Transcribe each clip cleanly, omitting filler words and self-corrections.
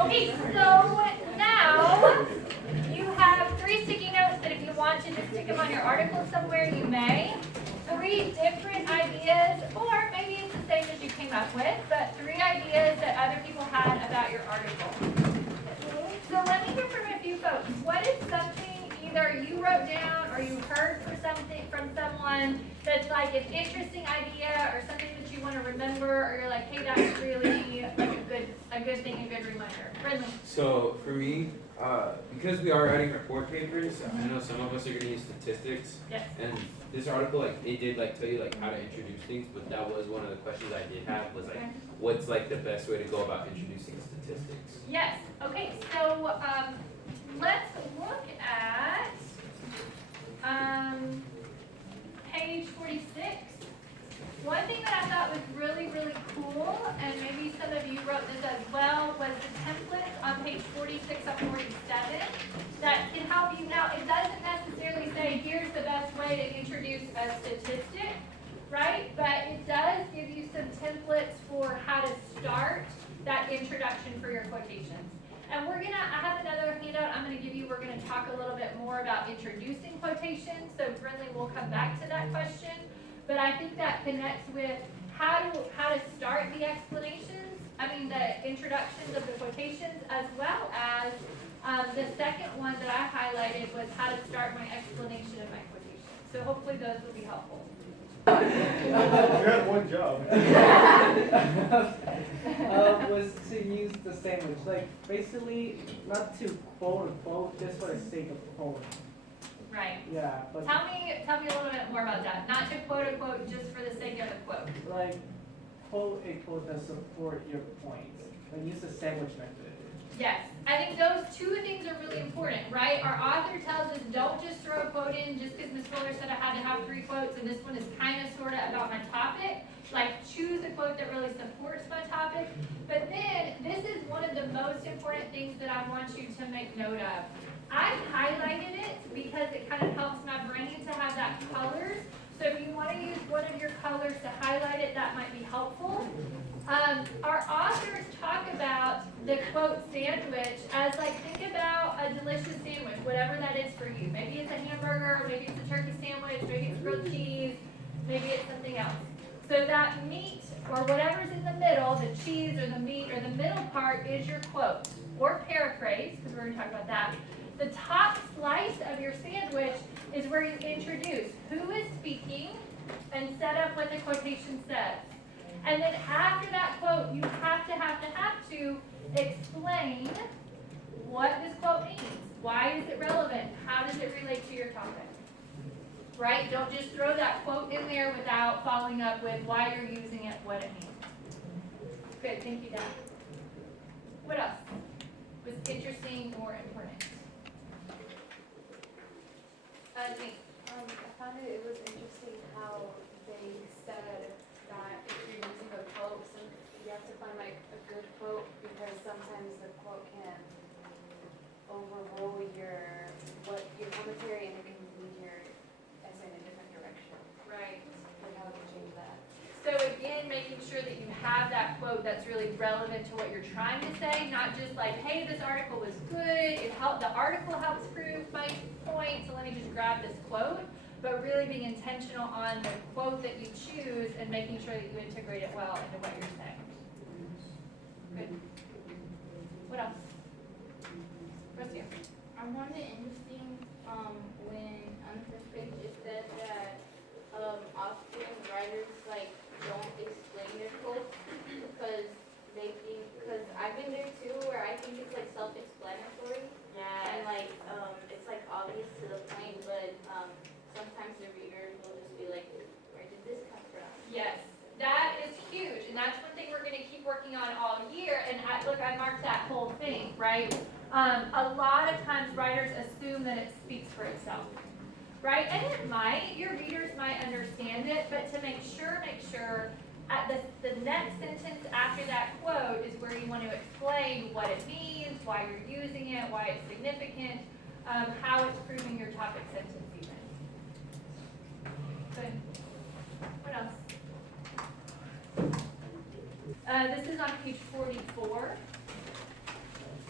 Okay, so now you have 3 sticky notes that if you want to just stick them on your article somewhere, you may. 3 different ideas, or maybe it's the same as you came up with, but 3 ideas that other people had about your article. So let me hear from a few folks. What is something either you wrote down or you heard from someone that's like an interesting idea or something that you want to remember, or you're like, hey, that's really like a good thing, a good reminder. Friendly. So for me, because we are writing report papers, I know some of us are going to use statistics. Yes. And this article, like, it did like tell you like how to introduce things, but that was one of the questions I did have was like, what's like the best way to go about introducing statistics? Yes. Okay. So let's look at page 46. One thing that I thought was really, really cool, and maybe some of you wrote this as well, was the template on page 46 of 47 that can help you. Now, it doesn't necessarily say, here's the best way to introduce a statistic, right? But it does give you some templates for how to start that introduction for your quotations. And I have another handout I'm gonna give you. We're gonna talk a little bit more about introducing quotations, so Brinley will come back to that question. But I think that connects with how to start the explanations, the introductions of the quotations, as well as the second one that I highlighted was how to start my explanation of my quotations. So hopefully those will be helpful. You had one job. Was to use the sandwich, like basically not to quote unquote, just for the sake of quoting. Right. Yeah, but Tell me a little bit more about that. Not to quote unquote just for the sake of a quote. like quote a quote that support your points. Like use the sandwich method. Yes, I think those two things are really important, right? Our author tells us don't just throw a quote in just because Ms. Fuller said I had to have 3 quotes and this one is kind of sort of about my topic. Like choose a quote that really supports my topic. But then this is one of the most important things that I want you to make note of. I've highlighted it because it kind of helps my brain to have that colors. So if you want to use one of your colors to highlight it, that might be helpful. Our authors talk about the quote sandwich as like, think about a delicious sandwich, whatever that is for you. Maybe it's a hamburger, maybe it's a turkey sandwich, maybe it's grilled cheese, maybe it's something else. So that meat or whatever's in the middle, the cheese or the meat or the middle part is your quote or paraphrase, because we're going to talk about that. The top slice of your sandwich is where you introduce who is speaking and set up what the quotation says. And then after that quote, you have to explain what this quote means. Why is it relevant? How does it relate to your topic? Right? Don't just throw that quote in there without following up with why you're using it, what it means. Good, thank you, Dad. What else was interesting or important? Nate. I found it was interesting how they said that if you're using a quote, you have to find like a good quote because sometimes the quote can overrule your commentary and it can lead your essay in a different direction. Right. Like how to change that. So again, making sure that you have that quote that's really relevant to what you're trying to say, not just like, hey, this article was good, the article helps prove my point, so let me just grab this quote, but really being intentional on the quote that you choose and making sure that you integrate it well into what you're saying. Good. What else? Rosia. I found it interesting when on the first page it said that often writers like don't explain their quotes because I've been there too where I think it's like self-explanatory and like it's like obvious to the point, but sometimes the readers will just be like, where did this come from? Yes, that is huge, and that's one thing we're going to keep working on all year. And I marked that whole thing, right? A lot of times writers assume that it speaks for itself, right? And it might, your readers might understand it, but to make sure at the next sentence after that quote is where you want to explain what it means, why you're using it, why it's significant, how it's proving your topic sentence even. Good. What else? This is on page 44.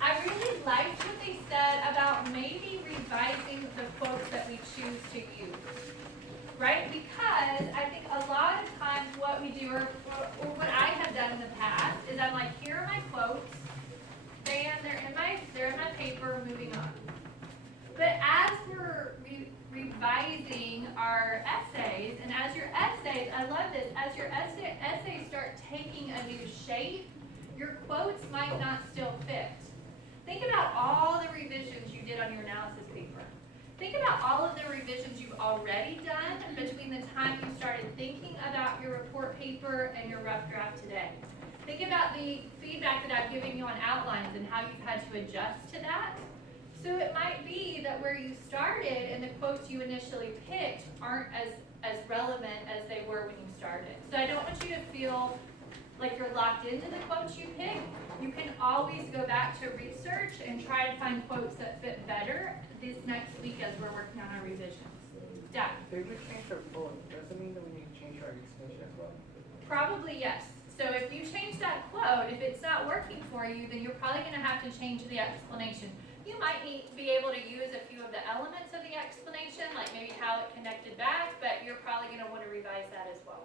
I really liked what they said about maybe revising the quotes that we choose to use, right? Because I think a lot of times what we do, or what I have done in the past, is I'm like, here are my quotes, and they're in my paper, moving on. But as we're revising our essays, and as your essays, I love this, as your essays start taking a new shape, your quotes might not still fit. on your analysis paper. Think about all of the revisions you've already done between the time you started thinking about your report paper and your rough draft today. Think about the feedback that I've given you on outlines and how you've had to adjust to that. So it might be that where you started and the quotes you initially picked aren't as relevant as they were when you started. So I don't want you to feel like you're locked into the quotes you pick. You can always go back to research and try to find quotes that fit better this next week as we're working on our revisions. Dad? If we change our quote, does it mean that we need to change our extension as well? Probably yes. So if you change that quote, if it's not working for you, then you're probably going to have to change the explanation. You might be able to use a few of the elements of the explanation, like maybe how it connected back, but you're probably going to want to revise that as well.